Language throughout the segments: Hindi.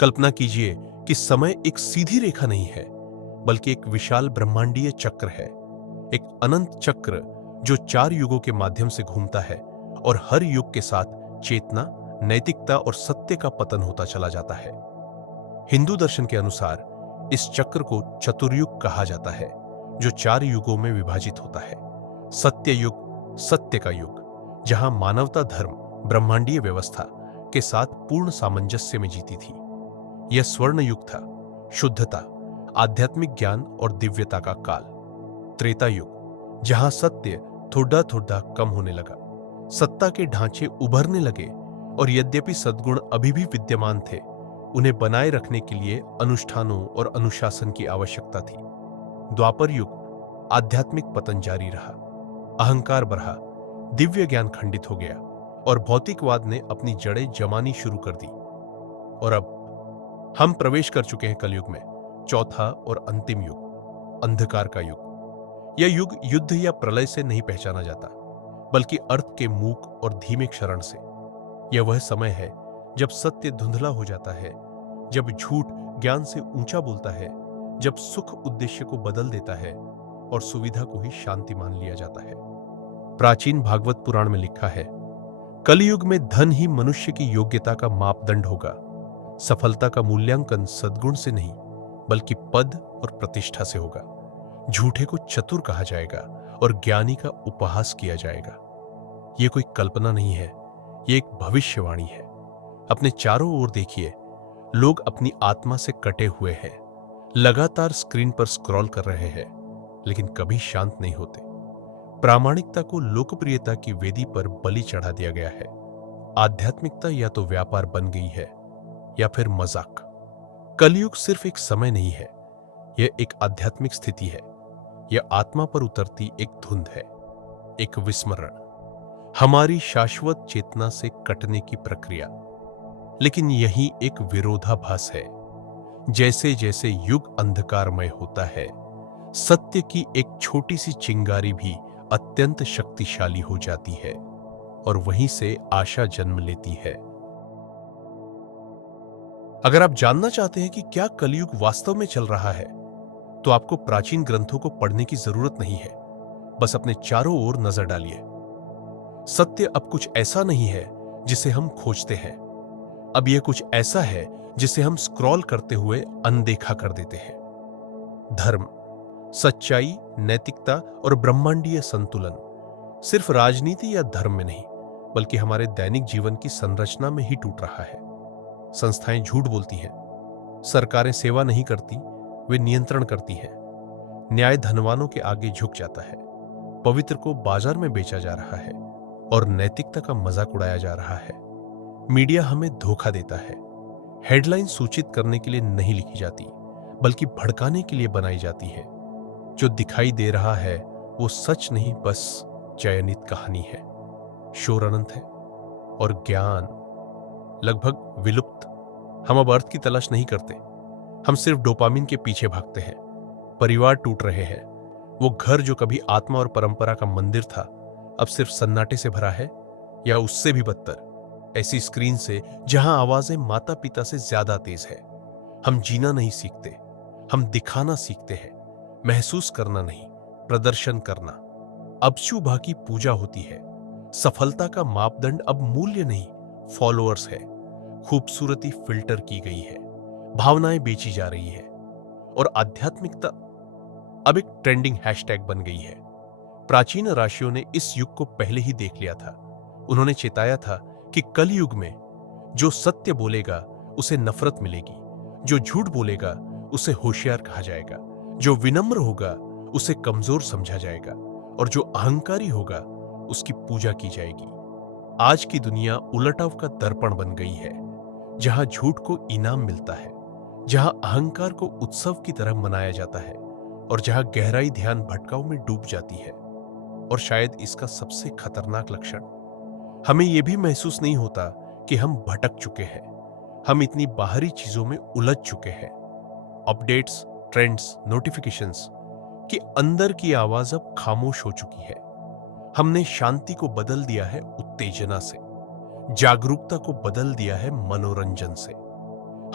कल्पना कीजिए कि समय एक सीधी रेखा नहीं है, बल्कि एक विशाल ब्रह्मांडीय चक्र है। एक अनंत चक्र जो 4 युगों के माध्यम से घूमता है और हर युग के साथ चेतना, नैतिकता और सत्य का पतन होता चला जाता है। हिंदू दर्शन के अनुसार इस चक्र को चतुर्युग कहा जाता है, जो 4 युगों में विभाजित होता है। सत्य युग, सत्य का युग, जहां मानवता धर्म, ब्रह्मांडीय व्यवस्था के साथ पूर्ण सामंजस्य में जीती थी। यह स्वर्ण युग था, शुद्धता, आध्यात्मिक ज्ञान और दिव्यता का काल। त्रेता युग, जहां सत्य थोड़ा थोड़ा कम होने लगा, सत्ता के ढांचे उभरने लगे और यद्यपि सद्गुण अभी भी विद्यमान थे, उन्हें बनाए रखने के लिए अनुष्ठानों और अनुशासन की आवश्यकता थी। द्वापर युग, आध्यात्मिक पतन जारी रहा, अहंकार बढ़ा, दिव्य ज्ञान खंडित हो गया और भौतिकवाद ने अपनी जड़ें जमानी शुरू कर दी। और अब हम प्रवेश कर चुके हैं कलयुग में, चौथा और अंतिम युग, अंधकार का युग। यह युग युद्ध या प्रलय से नहीं पहचाना जाता, बल्कि अर्थ के मूक और धीमे क्षरण से। यह वह समय है जब सत्य धुंधला हो जाता है, जब झूठ ज्ञान से ऊंचा बोलता है, जब सुख उद्देश्य को बदल देता है और सुविधा को ही शांति मान लिया जाता है। प्राचीन भागवत पुराण में लिखा है, कलयुग में धन ही मनुष्य की योग्यता का मापदंड होगा। सफलता का मूल्यांकन सद्गुण से नहीं, बल्कि पद और प्रतिष्ठा से होगा। झूठे को चतुर कहा जाएगा और ज्ञानी का उपहास किया जाएगा। यह कोई कल्पना नहीं है, यह एक भविष्यवाणी है। अपने चारों ओर देखिए, लोग अपनी आत्मा से कटे हुए हैं, लगातार स्क्रीन पर स्क्रॉल कर रहे हैं, लेकिन कभी शांत नहीं होते। प्रामाणिकता को लोकप्रियता की वेदी पर बलि चढ़ा दिया गया है। आध्यात्मिकता या तो व्यापार बन गई है या फिर मजाक। कलयुग सिर्फ एक समय नहीं है, यह एक आध्यात्मिक स्थिति है। यह आत्मा पर उतरती एक धुंध है, एक विस्मरण, हमारी शाश्वत चेतना से कटने की प्रक्रिया। लेकिन यही एक विरोधाभास है। जैसे जैसे युग अंधकारमय होता है, सत्य की एक छोटी सी चिंगारी भी अत्यंत शक्तिशाली हो जाती है और वहीं से आशा जन्म लेती है। अगर आप जानना चाहते हैं कि क्या कलयुग वास्तव में चल रहा है, तो आपको प्राचीन ग्रंथों को पढ़ने की जरूरत नहीं है। बस अपने चारों ओर नजर डालिए। सत्य अब कुछ ऐसा नहीं है जिसे हम खोजते हैं। अब यह कुछ ऐसा है जिसे हम स्क्रॉल करते हुए अनदेखा कर देते हैं। धर्म, सच्चाई, नैतिकता और ब्रह्मांडीय संतुलन सिर्फ राजनीति या धर्म में नहीं, बल्कि हमारे दैनिक जीवन की संरचना में ही टूट रहा है। संस्थाएं झूठ बोलती हैं, सरकारें सेवा नहीं करती, वे नियंत्रण करती हैं। न्याय धनवानों के आगे झुक जाता है, पवित्र को बाजार में बेचा जा रहा है और नैतिकता का मजाक उड़ाया जा रहा है। मीडिया हमें धोखा देता है। हेडलाइन सूचित करने के लिए नहीं लिखी जाती, बल्कि भड़काने के लिए बनाई जाती है। जो दिखाई दे रहा है वो सच नहीं, बस चयनित कहानी है। शोर अनंत है और ज्ञान लगभग विलुप्त। हम अब अर्थ की तलाश नहीं करते, हम सिर्फ डोपामिन के पीछे भागते हैं। परिवार टूट रहे हैं, वो घर जो कभी आत्मा और परंपरा का मंदिर था, अब सिर्फ सन्नाटे से भरा है, या उससे भी बदतर, ऐसी स्क्रीन से जहां आवाजें माता पिता से ज्यादा तेज है। हम जीना नहीं सीखते, हम दिखाना सीखते हैं। महसूस करना नहीं, प्रदर्शन करना। अब शुभा की पूजा होती है। सफलता का मापदंड अब मूल्य नहीं, फॉलोअर्स है। खूबसूरती फिल्टर की गई है, भावनाएं बेची जा रही है और आध्यात्मिकता अब एक ट्रेंडिंग हैशटैग बन गई है। प्राचीन राशियों ने इस युग को पहले ही देख लिया था। उन्होंने चेताया था कि कलयुग में जो सत्य बोलेगा उसे नफरत मिलेगी, जो झूठ बोलेगा उसे होशियार कहा जाएगा, जो विनम्र होगा उसे कमजोर समझा जाएगा और जो अहंकारी होगा उसकी पूजा की जाएगी। आज की दुनिया उलटाव का दर्पण बन गई है, जहां झूठ को इनाम मिलता है, जहां अहंकार को उत्सव की तरह मनाया जाता है और जहां गहराई ध्यान भटकाव में डूब जाती है। और शायद इसका सबसे खतरनाक लक्षण, हमें यह भी महसूस नहीं होता कि हम भटक चुके हैं। हम इतनी बाहरी चीजों में उलझ चुके हैं, अपडेट्स, ट्रेंड्स, नोटिफिकेशंस, कि अंदर की आवाज अब खामोश हो चुकी है। हमने शांति को बदल दिया है उत्तेजना से, जागरूकता को बदल दिया है मनोरंजन से।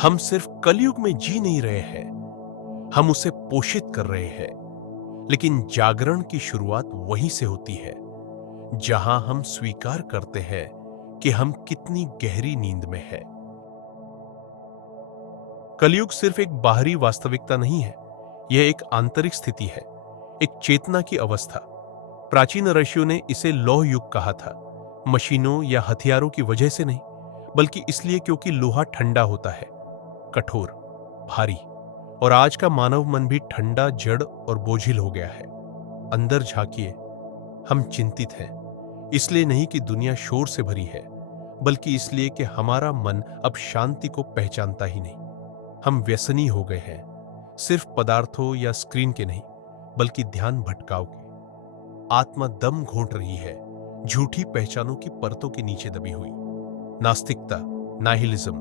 हम सिर्फ कलयुग में जी नहीं रहे हैं, हम उसे पोषित कर रहे हैं। लेकिन जागरण की शुरुआत वहीं से होती है जहां हम स्वीकार करते हैं कि हम कितनी गहरी नींद में हैं। कलयुग सिर्फ एक बाहरी वास्तविकता नहीं है, यह एक आंतरिक स्थिति है, एक चेतना की अवस्था। प्राचीन ऋषियों ने इसे लौह युग कहा था, मशीनों या हथियारों की वजह से नहीं, बल्कि इसलिए क्योंकि लोहा ठंडा होता है, कठोर, भारी। और आज का मानव मन भी ठंडा, जड़ और बोझिल हो गया है। अंदर झांकिए, हम चिंतित हैं, इसलिए नहीं कि दुनिया शोर से भरी है, बल्कि इसलिए कि हमारा मन अब शांति को पहचानता ही नहीं। हम व्यसनी हो गए हैं, सिर्फ पदार्थों या स्क्रीन के नहीं, बल्कि ध्यान भटकाव के। आत्मा दम घोंट रही है, झूठी पहचानों की परतों के नीचे दबी हुई। नास्तिकता, नाहिलिज्म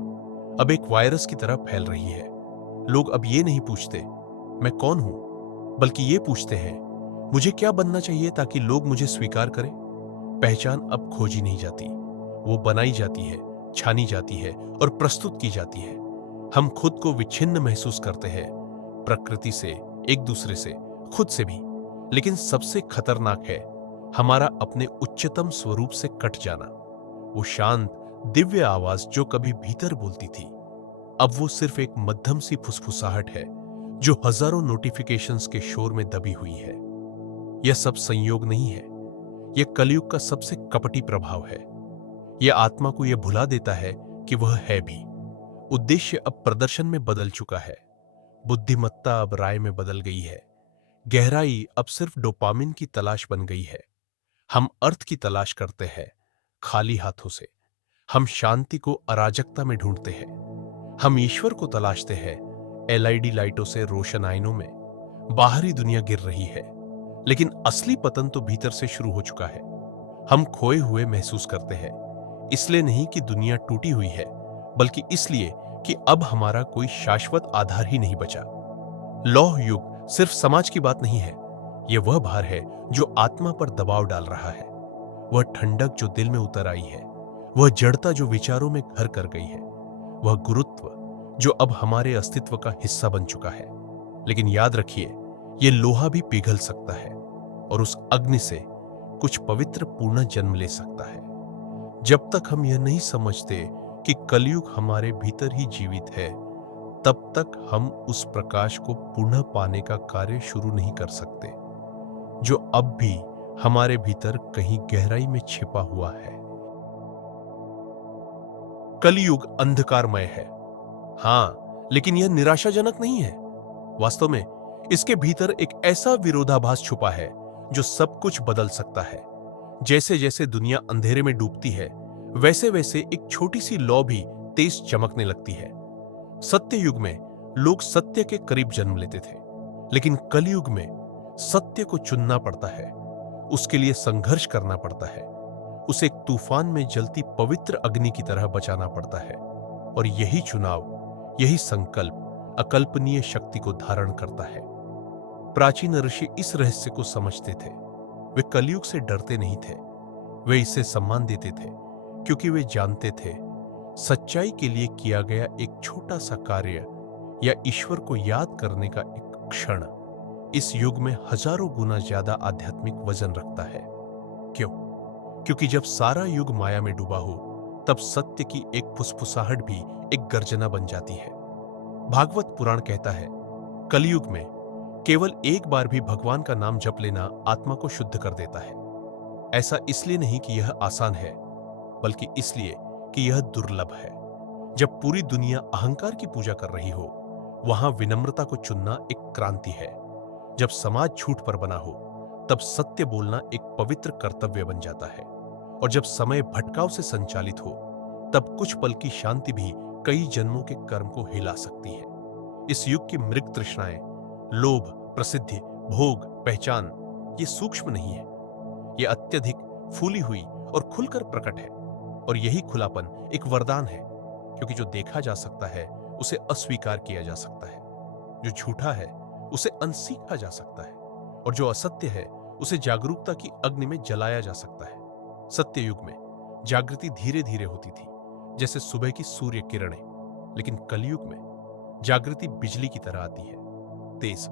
अब एक वायरस की तरह फैल रही है। लोग अब ये नहीं पूछते मैं कौन हूं, बल्कि ये पूछते हैं मुझे क्या बनना चाहिए ताकि लोग मुझे स्वीकार करें। पहचान अब खोजी नहीं जाती, वो बनाई जाती है, छानी जाती है और प्रस्तुत की जाती है। हम खुद को विच्छिन्न महसूस करते हैं, प्रकृति से, एक दूसरे से, खुद से भी। लेकिन सबसे खतरनाक है हमारा अपने उच्चतम स्वरूप से कट जाना। वो शांत, दिव्य आवाज जो कभी भीतर बोलती थी, अब वो सिर्फ एक मध्यम सी फुसफुसाहट है जो हजारों नोटिफिकेशंस के शोर में दबी हुई है। यह सब संयोग नहीं है, यह कलयुग का सबसे कपटी प्रभाव है। यह आत्मा को यह भुला देता है कि वह है भी। उद्देश्य अब प्रदर्शन में बदल चुका है, बुद्धिमत्ता अब राय में बदल गई है, गहराई अब सिर्फ डोपामिन की तलाश बन गई है। हम अर्थ की तलाश करते हैं खाली हाथों से, हम शांति को अराजकता में ढूंढते हैं, हम ईश्वर को तलाशते हैं एलईडी लाइटों से रोशन आईनों में। बाहरी दुनिया गिर रही है, लेकिन असली पतन तो भीतर से शुरू हो चुका है। हम खोए हुए महसूस करते हैं, इसलिए नहीं कि दुनिया टूटी हुई है, बल्कि इसलिए कि अब हमारा कोई शाश्वत आधार ही नहीं बचा। लौह युग सिर्फ समाज की बात नहीं है, यह वह भार है जो आत्मा पर दबाव डाल रहा है, वह ठंडक जो दिल में उतर आई है, वह जड़ता जो विचारों में घर कर गई है, वह गुरुत्व जो अब हमारे अस्तित्व का हिस्सा बन चुका है। लेकिन याद रखिए, यह लोहा भी पिघल सकता है और उस अग्नि से कुछ पवित्र पूर्ण जन्म ले सकता है। जब तक हम यह नहीं समझते कि कलयुग हमारे भीतर ही जीवित है, तब तक हम उस प्रकाश को पुनः पाने का कार्य शुरू नहीं कर सकते जो अब भी हमारे भीतर कहीं गहराई में छिपा हुआ है। कलयुग अंधकारमय है, हां, लेकिन यह निराशाजनक नहीं है। वास्तव में इसके भीतर एक ऐसा विरोधाभास छुपा है जो सब कुछ बदल सकता है। जैसे जैसे दुनिया अंधेरे में डूबती है, वैसे वैसे एक छोटी सी लौ भी तेज चमकने लगती है। सत्य युग में लोग सत्य के करीब जन्म लेते थे, लेकिन कलयुग में सत्य को चुनना पड़ता है, उसके लिए संघर्ष करना पड़ता है, उसे एक तूफान में जलती पवित्र अग्नि की तरह बचाना पड़ता है। और यही चुनाव, यही संकल्प अकल्पनीय शक्ति को धारण करता है। प्राचीन ऋषि इस रहस्य को समझते थे। वे कलयुग से डरते नहीं थे, वे इसे सम्मान देते थे, क्योंकि वे जानते थे सच्चाई के लिए किया गया एक छोटा सा कार्य या ईश्वर को याद करने का एक क्षण इस युग में हजारों गुना ज्यादा आध्यात्मिक वजन रखता है। क्यों? क्योंकि जब सारा युग माया में डूबा हो, तब सत्य की एक फुसफुसाहट भी एक गर्जना बन जाती है। भागवत पुराण कहता है, कलयुग में केवल एक बार भी भगवान का नाम जप लेना आत्मा को शुद्ध कर देता है। ऐसा इसलिए नहीं कि यह आसान है, बल्कि इसलिए कि यह दुर्लभ है। जब पूरी दुनिया अहंकार की पूजा कर रही हो, वहां विनम्रता को चुनना एक क्रांति है। जब समाज झूठ पर बना हो, तब सत्य बोलना एक पवित्र कर्तव्य बन जाता है। और जब समय भटकाव से संचालित हो, तब कुछ पल की शांति भी कई जन्मों के कर्म को हिला सकती है। इस युग की मृग तृष्णाएं, लोभ, प्रसिद्धि, भोग, पहचान, ये सूक्ष्म नहीं है, ये अत्यधिक फूली हुई और खुलकर प्रकट है। और यही खुलापन एक वरदान है, क्योंकि जो देखा जा सकता है उसे अस्वीकार किया जा सकता है, जो झूठा है उसे अनसीखा जा सकता है, और जो असत्य है उसे जागरूकता की अग्नि में जलाया जा सकता है। सत्य युग में जागृति धीरे धीरे होती थी, जैसे सुबह की सूर्य किरणें, लेकिन कलयुग में जागृति बिजली की तरह आती है, तेज,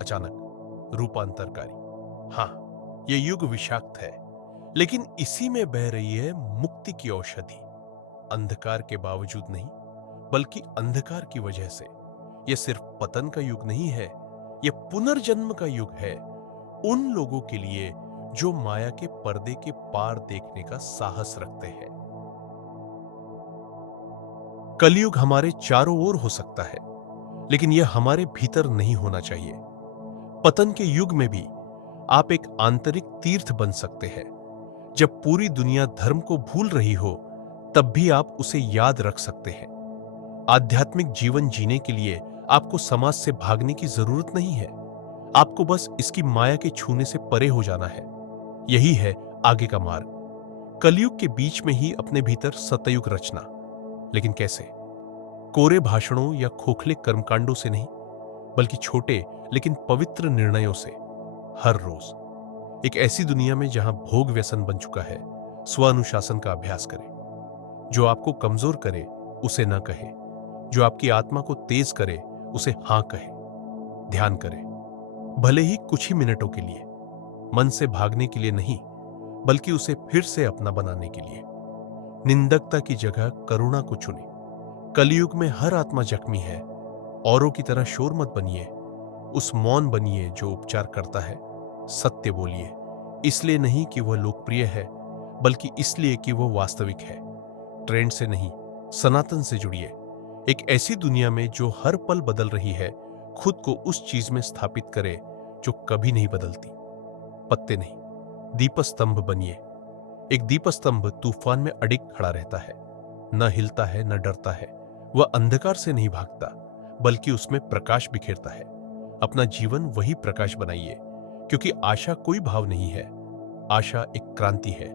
अचानक, रूपांतरकारी। हाँ, ये युग विषाक्त है, लेकिन इसी में बह रही है मुक्ति की औषधि। अंधकार के बावजूद नहीं, बल्कि अंधकार की वजह से। यह सिर्फ पतन का युग नहीं है, यह पुनर्जन्म का युग है उन लोगों के लिए जो माया के पर्दे के पार देखने का साहस रखते हैं। कलयुग हमारे चारों ओर हो सकता है, लेकिन यह हमारे भीतर नहीं होना चाहिए। पतन के युग में भी आप एक आंतरिक तीर्थ बन सकते हैं। जब पूरी दुनिया धर्म को भूल रही हो, तब भी आप उसे याद रख सकते हैं। आध्यात्मिक जीवन जीने के लिए आपको समाज से भागने की जरूरत नहीं है। आपको बस इसकी माया के छूने से परे हो जाना है। यही है आगे का मार्ग। कलयुग के बीच में ही अपने भीतर सतयुग रचना। लेकिन कैसे? कोरे भाषणों या खोखले कर्मकांडों से नहीं, बल्कि छोटे लेकिन पवित्र निर्णयों से। हर रोज एक ऐसी दुनिया में जहां भोग व्यसन बन चुका है, स्वानुशासन का अभ्यास करें। जो आपको कमजोर करे उसे न कहे, जो आपकी आत्मा को तेज करे उसे हां कहे। ध्यान करें, भले ही कुछ ही मिनटों के लिए, मन से भागने के लिए नहीं, बल्कि उसे फिर से अपना बनाने के लिए। निंदकता की जगह करुणा को चुने। कलयुग में हर आत्मा जख्मी है। औरों की तरह शोर मत बनिए, उस मौन बनिए जो उपचार करता है। सत्य बोलिए, इसलिए नहीं कि वह लोकप्रिय है, बल्कि इसलिए कि वह वास्तविक है। ट्रेंड से नहीं, सनातन से जुड़िए। एक ऐसी दुनिया में जो हर पल बदल रही है, खुद को उस चीज में स्थापित करे जो कभी नहीं बदलती। पत्ते नहीं, दीपस्तंभ बनिए। एक दीपस्तंभ तूफान में अडिग खड़ा रहता है, न हिलता है न डरता है। वह अंधकार से नहीं भागता, बल्कि उसमें प्रकाश बिखेरता है। अपना जीवन वही प्रकाश बनाइए, क्योंकि आशा कोई भाव नहीं है। आशा एक क्रांति है,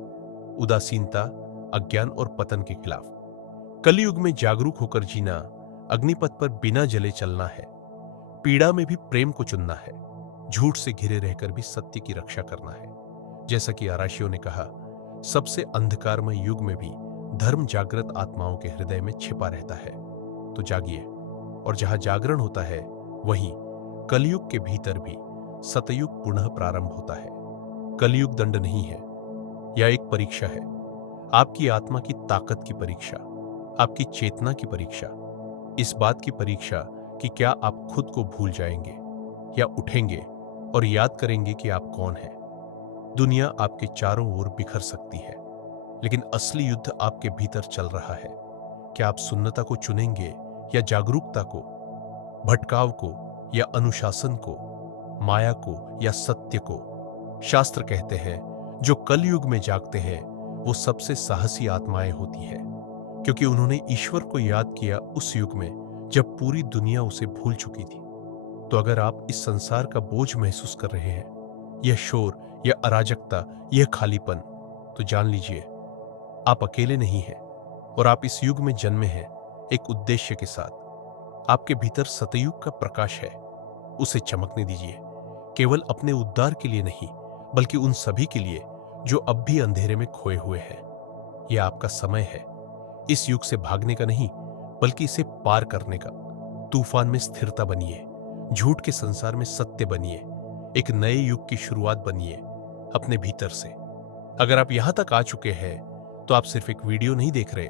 उदासीनता, अज्ञान और पतन के खिलाफ। कलयुग में जागरूक होकर जीना, अग्निपथ पर बिना जले चलना है। पीड़ा में भी प्रेम को चुनना है। झूठ से घिरे रहकर भी सत्य की रक्षा करना है। जैसा कि आराशियों ने कहा, सबसे अंधकारमय युग में भी धर्म जागृत आत्माओं के हृदय में छिपा रहता है। तो जागिए, और जहां जागरण होता है, वहीं कलयुग के भीतर भी सतयुग पुनः प्रारंभ होता है। कलयुग दंड नहीं है, यह एक परीक्षा है। आपकी आत्मा की ताकत की परीक्षा, आपकी चेतना की परीक्षा। इस बात की परीक्षा कि क्या आप खुद को भूल जाएंगे या उठेंगे और याद करेंगे कि आप कौन हैं। दुनिया आपके चारों ओर बिखर सकती है, लेकिन असली युद्ध आपके भीतर चल रहा है। क्या आप सुन्नता को चुनेंगे या जागरूकता को, भटकाव को या अनुशासन को, माया को या सत्य को? शास्त्र कहते हैं, जो कलयुग में जागते हैं वो सबसे साहसी आत्माएं होती हैं, क्योंकि उन्होंने ईश्वर को याद किया उस युग में जब पूरी दुनिया उसे भूल चुकी थी। तो अगर आप इस संसार का बोझ महसूस कर रहे हैं, यह शोर, यह अराजकता, यह खालीपन, तो जान लीजिए आप अकेले नहीं हैं, और आप इस युग में जन्मे हैं एक उद्देश्य के साथ। आपके भीतर सतयुग का प्रकाश है, उसे चमकने दीजिए। केवल अपने उद्धार के लिए नहीं, बल्कि उन सभी के लिए जो अब भी अंधेरे में खोए हुए हैं। यह आपका समय है, इस युग से भागने का नहीं, बल्कि इसे पार करने का। तूफान में स्थिरता बनिए, झूठ के संसार में सत्य बनिए, एक नए युग की शुरुआत बनिए अपने भीतर से। अगर आप यहां तक आ चुके हैं, तो आप सिर्फ एक वीडियो नहीं देख रहे,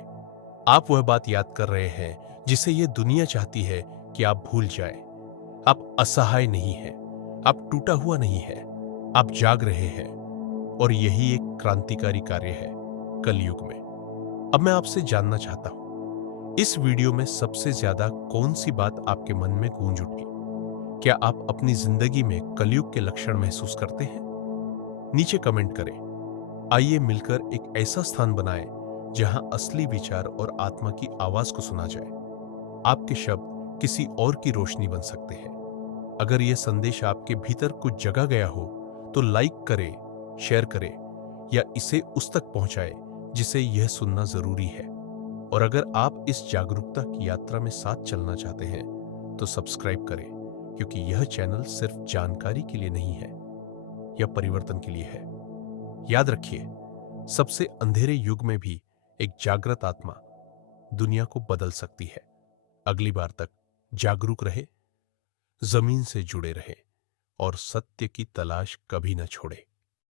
आप वह बात याद कर रहे हैं जिसे यह दुनिया चाहती है कि आप भूल जाएं। आप असहाय नहीं हैं, आप टूटा हुआ नहीं है, आप जाग रहे हैं, और यही एक क्रांतिकारी कार्य है कलयुग में। अब मैं आपसे जानना चाहता हूं, इस वीडियो में सबसे ज्यादा कौन सी बात आपके मन में गूंज उठी? क्या आप अपनी जिंदगी में कलयुग के लक्षण महसूस करते हैं? नीचे कमेंट करें। आइए मिलकर एक ऐसा स्थान बनाएं जहां असली विचार और आत्मा की आवाज को सुना जाए। आपके शब्द किसी और की रोशनी बन सकते हैं। अगर यह संदेश आपके भीतर कुछ जगह गया हो, तो लाइक करें, शेयर करें, या इसे उस तक पहुंचाएं जिसे यह सुनना जरूरी है। और अगर आप इस जागरूकता की यात्रा में साथ चलना चाहते हैं, तो सब्सक्राइब करें, क्योंकि यह चैनल सिर्फ जानकारी के लिए नहीं है, यह परिवर्तन के लिए है। याद रखिए, सबसे अंधेरे युग में भी एक जागृत आत्मा दुनिया को बदल सकती है। अगली बार तक जागरूक रहे, जमीन से जुड़े रहे और सत्य की तलाश कभी न छोड़े।